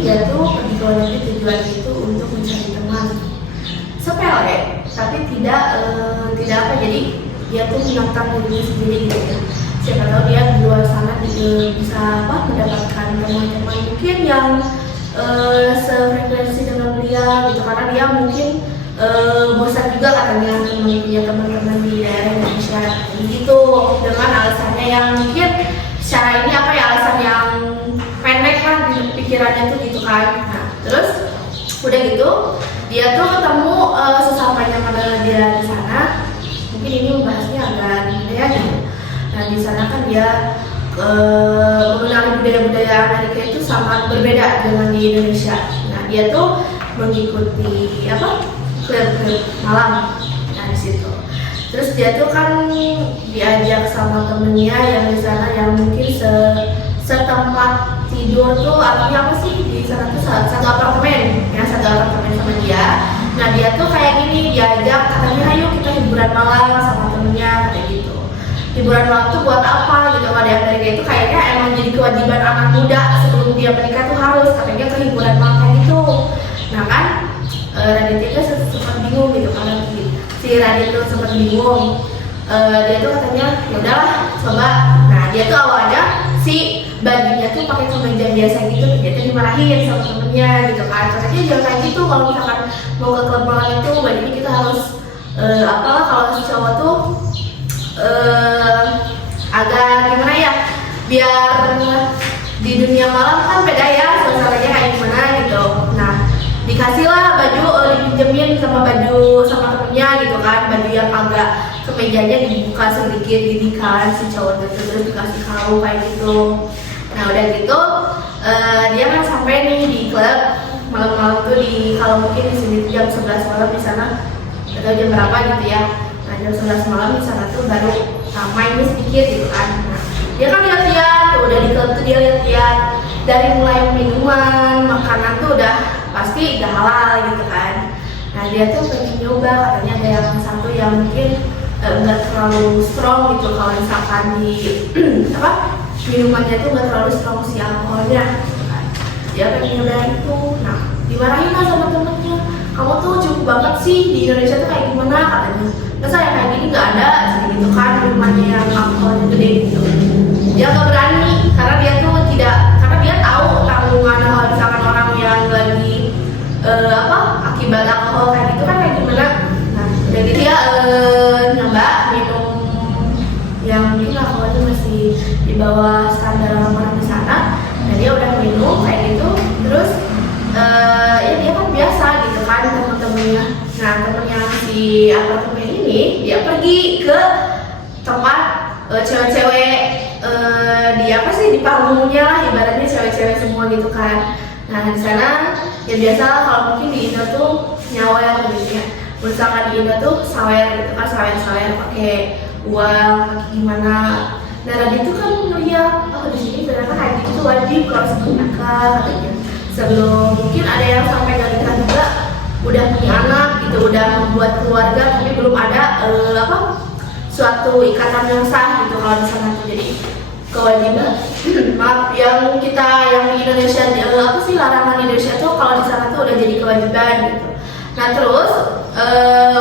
dia tuh pergi ke luar negeri tujuannya itu untuk mencari teman. Sepele, tapi tidak apa, jadi dia tuh menantang dirinya sendiri gitu ya. Siapa tahu dia di luar sana bisa mendapatkan teman-teman mungkin yang sefrekuensi dengan beliau gitu, karena dia mungkin bosan juga katanya punya teman-teman di daerah Indonesia gitu, dengan alasannya yang mungkin secara ini alasan yang pendek lah di pikirannya tuh gitu kan. Nah terus udah gitu dia tuh ketemu sesamanya pada dia di sana, mungkin ini bahasnya agak budaya gitu. Nah di sana kan dia mengenali budaya-budaya Amerika itu sangat berbeda dengan di Indonesia. Nah dia tuh mengikuti klub malam. Nah di situ terus dia tuh kan diajak sama temennya yang di sana yang mungkin setempat tidur tuh, artinya apa sih, di sana tuh satu apartemen sama dia. Nah dia tuh kayak gini, diajak katanya ayo kita hiburan malam sama temennya kayak gitu. Hiburan malam tuh buat apa gitu, kalau di Amerika itu kayaknya emang jadi kewajiban anak muda sebelum dia menikah tuh harus katanya ke hiburan malam kayak gitu. Nah kan Raditya tuh sempat bingung gitu, karena si Raditya tuh sempat bingung. Dia tuh katanya ya udahlah coba. Nah dia tuh awalnya si bajunya tuh pakai kemeja biasa gitu, dia tuh dimarahin sama temennya gitu kan, katanya jangan kayak gitu, kalau misalkan mau ke klub malam itu bajunya kita harus kalau si cowok tuh agak gimana ya, biar di dunia malam kan beda ya suasananya kayak gimana gitu. Nah dikasihlah baju, dipinjemin sama baju sama temennya gitu kan, baju yang agak kemejanya dibuka sedikit gini kan si cowok itu, terus dikasih kalung kayak gitu. Nah udah gitu dia kan sampai nih di klub malam-malam tuh, kalau mungkin di sini tuh jam 11 malam, di sana atau jam berapa gitu ya. Nah jam 11 malam di sana tuh baru ramai nih sedikit gitu kan. Nah dia kan lihat-lihat tuh, udah di klub tuh dia lihat-lihat dari mulai minuman, makanan tuh udah pasti udah halal gitu kan. Nah dia tuh pengen nyoba, katanya ada yang satu yang mungkin nggak terlalu strong gitu, kalau misalkan di minumannya tuh nggak terlalu strong si alkoholnya gitu kan. Dia pengen nyoba itu. Nah dimarahin lah sama temennya, kamu tuh cukup banget sih, di Indonesia tuh kayak gimana katanya, masa yang kayak gini nggak ada gitu kan minumannya yang alkoholnya gede gitu. Dia nggak berani karena dia tuh karena dia tahu tanggungan kalau misalkan orang yang lagi akibat alkohol kayak gitu kan kayak gimana. Nah udah gitu dia nyoba minum yang mungkin alkoholnya masih di bawah standar orang-orang di sana. Dan dia udah minum kayak gitu, terus ya dia kan biasa gitu kan temen-temennya. Nah temennya si apartemen ini dia pergi ke tempat cewek-cewek di panggungnya lah, ibaratnya cewek-cewek semua gitu kan. Nah di sana ya biasa kalau mungkin di Indo tuh nyawer gitu ya, misalkan di Indo tuh sawer gitu kan, sawer pakai uang pakai gimana. Nah Radit tuh kan ngeliat di sini ternyata kayak gitu tuh wajib kalau sebelum nikah katanya, sebelum mungkin ada yang sampai nggak nikah juga udah punya anak gitu, udah membuat keluarga tapi belum ada suatu ikatan yang sah gitu kalau di sana tuh. Jadi kewajiban maaf yang di Indonesia larangan di Indonesia tuh kalau di sana tuh udah jadi kewajiban gitu. Nah terus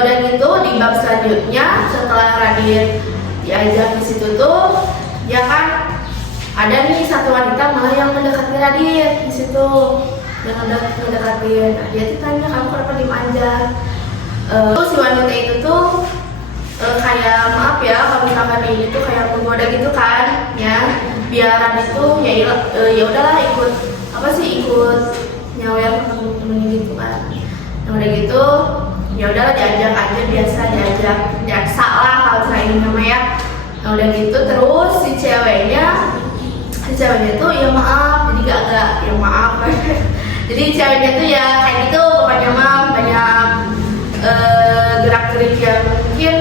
udah gitu di bab selanjutnya setelah Radit diajak di situ tuh ya kan ada nih satu wanita malah yang mendekati Radit di situ, yang mendekati. Nah dia tuh tanya, kamu kenapa diem aja? Terus si wanita itu tuh kayak maaf ya kalau misalkan ini tuh kayak menggoda gitu kan ya, biar Radit tuh ya udahlah ikut nyawer temen-temennya gitu kan. Nah udah gitu ya udahlah diajak aja, biasa diajak salah kalau saya ini nama ya. Nah udah gitu terus si ceweknya tuh ya maaf, jadi agak ya maaf jadi ceweknya tuh ya kayak gitu pokoknya mah banyak gerak-gerik yang mungkin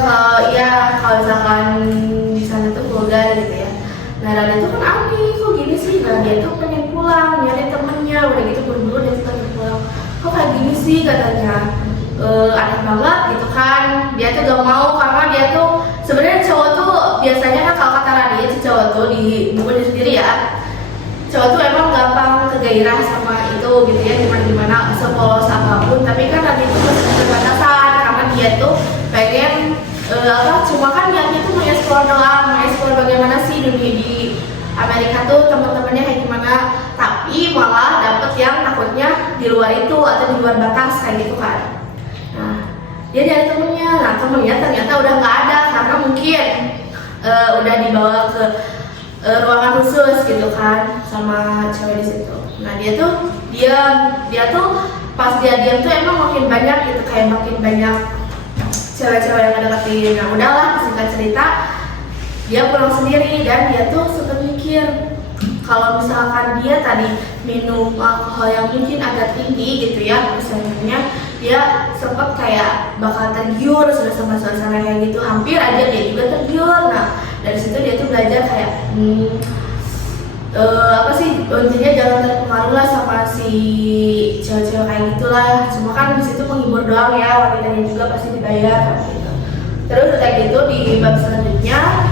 kalau misalkan di sana tuh vulgar gitu ya. Nah Radit tuh kan aneh, kok gini sih? Nah dia tuh pengen pulang nyari temennya, udah gitu buru-buru dia tuh pengen pulang, kok kayak gini sih katanya. Aneh banget gitu kan. Dia tuh gak mau karena dia tuh sebenarnya cowok tuh biasanya kan kalau kata Radit, si cowok tuh di bukunya sendiri ya, cowok tuh emang gampang gairah sama itu gitu ya, gimana sepolos apapun, tapi kan Radit itu masih ada batasan karena dia tuh pengen cuma kan niatnya tuh mengeksplor doang, mengeksplor bagaimana sih dunia di Amerika tuh teman-temannya kayak gimana, tapi malah dapet yang takutnya di luar itu atau di luar batas kayak gitu kan. Nah dia nyari temennya, nah temennya ternyata udah nggak ada karena mungkin udah dibawa ke ruangan khusus gitu kan sama cewek di situ. Nah dia tuh pas dia diam tuh emang makin banyak gitu, kayak makin banyak cewek-cewek yang ngedeketin. Nah udahlah, singkat cerita dia pulang sendiri dan dia tuh suka mikir kalau misalkan dia tadi minum alkohol yang mungkin agak tinggi gitu ya, misalnya dia sempat kayak bakal tergiur sudah sama suasana kayak gitu, hampir aja dia juga tergiur. Nah dari situ dia tuh belajar kayak intinya jangan terpengaruh lah sama si cewek-cewek kayak gitulah. Cuma kan di situ menghibur doang ya, wanitanya juga pasti dibayar gitu. Terus kayak gitu di bab selanjutnya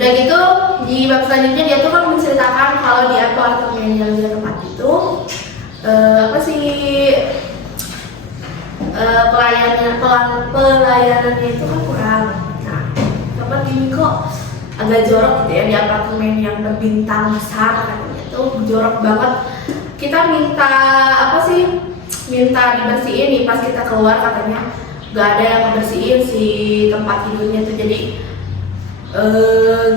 udah gitu di bab selanjutnya dia tuh kan menceritakan kalau di apartemen yang dia tempati itu pelayanannya itu kan kurang. Nah tempat ini kok agak jorok gitu ya, di apartemen yang berbintang besar katanya tuh jorok banget. Kita minta minta dibersihin nih, pas kita keluar katanya gak ada yang ngebersihin si tempat tidurnya tuh, jadi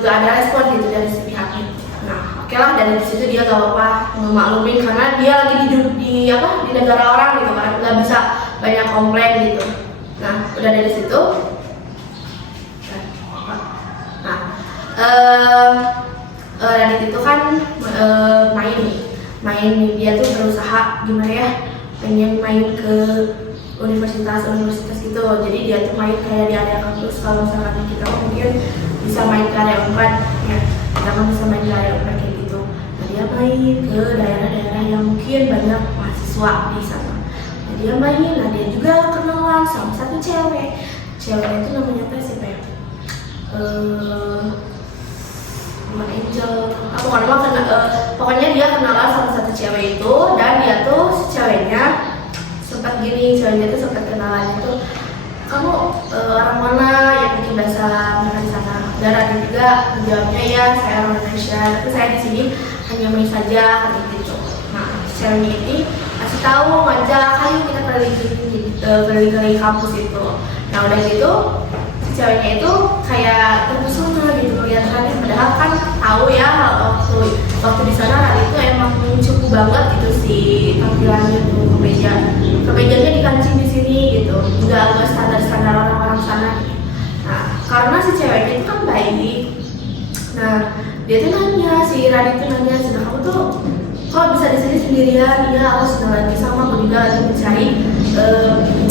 gak ada respon gitu dari si pihaknya. Nah oke lah, dari situ dia gak apa-apa ngemaklumin karena dia lagi di negara orang gitu kan, gak bisa banyak komplain gitu. Nah udah dari situ Radit itu kan main dia tuh berusaha gimana ya, pengen main ke universitas gitu. Jadi dia tuh main kayak di area kampus. Kalau misalkan kita mungkin bisa main ke area 4 ya, kita kan bisa main ke area 4 kayak gitu. Nah dia main ke daerah-daerah yang mungkin banyak mahasiswa di sana. Nah dia main, nah dia juga kenalan sama satu cewek itu namanya siapa ya? Angel, pokoknya dia kenalan sama satu cewek itu, dan dia tuh si ceweknya sempat kenalan itu, kamu orang mana yang bikin bahasa mereka di sana? Dan ada juga menjawabnya ya saya orang Indonesia, tapi saya di sini hanya main saja kayak gitu. Nah si ceweknya ini kasih tahu, ngajak ayo kita keliling kampus itu. Nah udah gitu si ceweknya itu kayak terpesona gitu melihat Radit, padahal kan tahu ya waktu di sana Radit itu emang cukup banget gitu si tampilannya tuh, kemejanya dikancing di sini gitu, nggak standar orang-orang sana. Nah karena si ceweknya itu kan baik, nah dia tuh nanya, si Radit tuh nanya, sudah kamu tuh kok bisa di sini sendirian? Iya aku sedang lagi sama, aku juga lagi mencari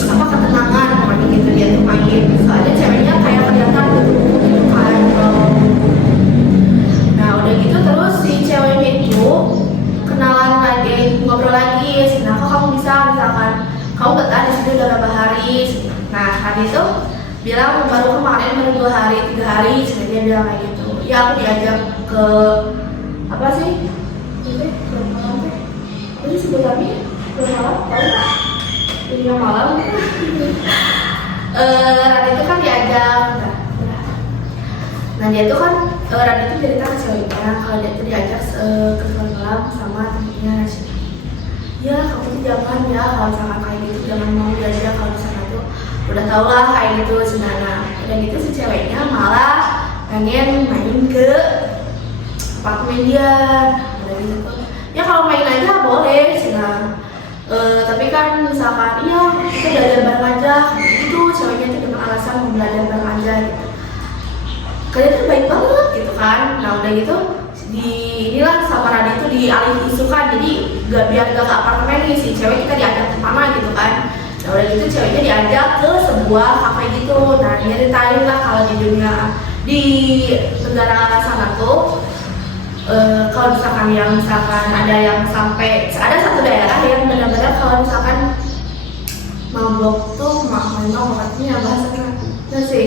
ketenangan pokoknya gitu. Dia tuh main, soalnya ceweknya kayak kelihatan gitu kan. Nah udah gitu terus si ceweknya itu kenalan lagi, ngobrol lagi. Nah kok kamu bisa, misalkan kamu betah di sini udah berapa hari? Nah Radit tuh bilang baru 2 hari 3 hari, dia bilang kayak gitu. Ya aku diajak ke ini sebenarnya bermalam, tahu nggak? Dunia malam. Radit itu kan diajak, nah dia tuh kan Radit itu cerita ke ceweknya kalau dia tuh diajak ke malam sama temennya. Ya kamu tuh jangan ya, kalau misalkan kayak gitu jangan mau diajak, kalau misalkan tuh udah tau lah kayak gitu sebenarnya. Dan itu si ceweknya malah pengen main ke apartemen dia. Udah gitu tuh ya kalau main aja boleh sih, tapi kan misalkan iya kita belajar bareng aja gitu, ceweknya itu dengan alasan mau belajar bareng aja gitu. Kalian tuh baik banget gitu kan. Nah udah gitu inilah sama Radit itu dialih isukan, jadi biar gak ke apartemen nih si cewek kita diajak kemana gitu kan. Nah udah gitu ceweknya diajak ke sebuah kafe gitu. Nah nyeritain lah kalau di negara sana tuh kalau misalkan ada yang sampai ada satu daerah yang benar-benar kalau misalkan mabok tuh memang makanya bahasanya sih.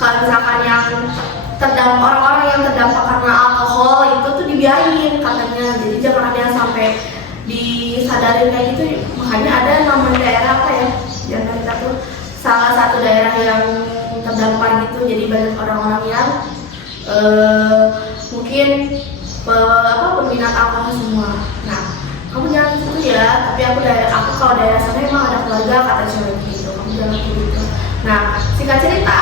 Kalau misalkan yang orang-orang yang terdampak karena alkohol itu tuh dibiayain katanya, jadi jangan ada yang sampai disadarin kayak gitu. Makanya ada nama daerah apa ya, yang kita tuh salah satu daerah yang terdampak gitu, jadi banyak orang-orang yang mungkin peminat alkohol semua. Nah, kamu jangan gitu ya. Tapi aku kalau daerah sana emang ada keluarga kata cewek gitu. Kamu jangan gitu. Nah, singkat cerita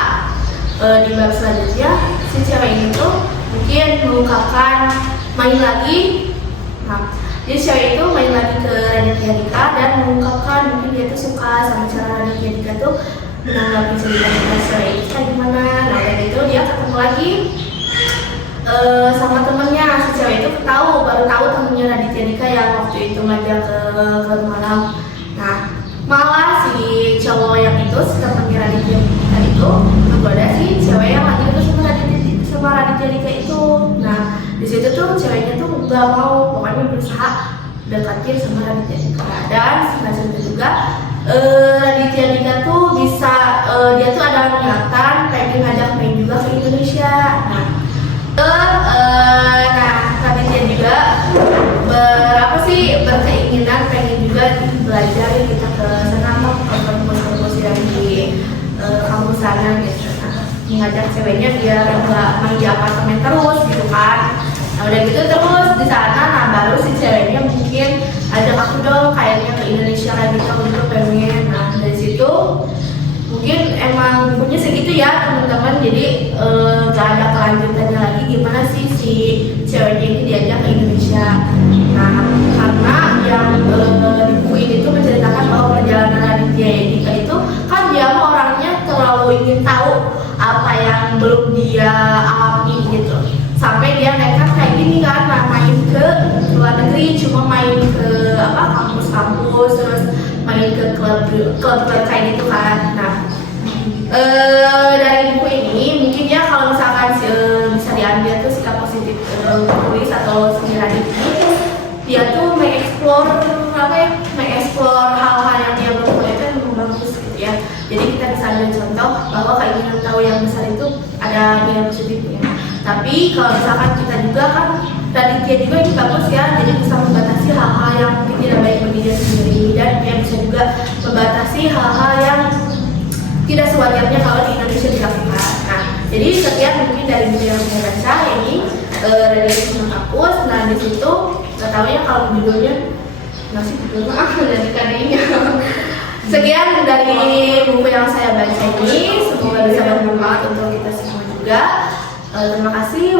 di bab selanjutnya si cewek ini tuh mungkin mengungkapkan main lagi. Nah, jadi cewek itu main lagi ke Raditya Dika dan mengungkapkan mungkin dia tuh suka sama cara Raditya Dika tuh menanggapi cerita cewek itu kayak gimana. Nah, dari itu dia ketemu lagi sama temennya. Si cewek itu baru tahu temennya Raditya Dika yang waktu itu ngajak ke malam. Nah, malah si cowok yang itu, si temennya Raditya Dika itu menggoda si cewek yang lagi itu sama Raditya Dika itu. Nah, di situ tuh ceweknya tuh nggak mau, pokoknya berusaha deketin sama Raditya Dika. Dan selanjutnya juga Raditya Dika tuh bisa dia tuh ada niatan pengen ngajak main juga ke Indonesia. Nah, Raditya juga berkeinginan pengen juga belajar kita ke sana atau ke kampus-kampus yang di kampus sana gitu. Nah, mengajak ceweknya biar nggak main di apartemen terus gitu kan. Nah, udah gitu terus di sana, nah baru si ceweknya mungkin ajak aku dong kayaknya ke Indonesia kayak gitu, aku juga pengen. Nah, dari situ mungkin emang bukunya segitu ya teman-teman, jadi gak ada kelanjutannya lagi gimana sih si ceweknya ini diajak ke Indonesia. Nah, karena yang di buku ini tuh menceritakan bahwa perjalanan Raditya Dika itu kan dia orangnya terlalu ingin tahu apa yang belum dia alami gitu, sampai dia nekat kayak gini kan, main ke luar negeri, cuma main ke kampus-kampus, terus main ke klub kayak gitu kan. Nah, dari buku ini mungkin ya kalau misalkan bisa diambil tuh sikap positif tulis atau si Raditya ini, dia tuh mengeksplor hal-hal yang dia belum tahu itu yang bagus gitu ya. Jadi kita bisa ambil contoh bahwa keinginan tahu yang besar itu ada nilai positifnya. Tapi kalau misalkan kita juga kan Raditya juga ini bagus ya, jadi bisa membatasi hal-hal yang mungkin tidak baik bagi dia sendiri, dan dia bisa juga membatasi hal-hal yang tidak sewajarnya kalau di Indonesia dilakukan. Nah, jadi setiap mungkin dari buku yang saya baca ini Raditya Dika Kampus. Nah, di situ nggak tahu ya kalau judulnya masih judulnya dari tadinya. Sekian dari buku yang saya baca ini, semoga bisa bermanfaat untuk kita semua juga. Terima kasih.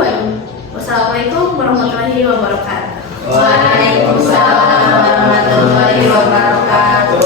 Wassalamualaikum warahmatullahi wabarakatuh. Waalaikumsalam warahmatullahi wabarakatuh.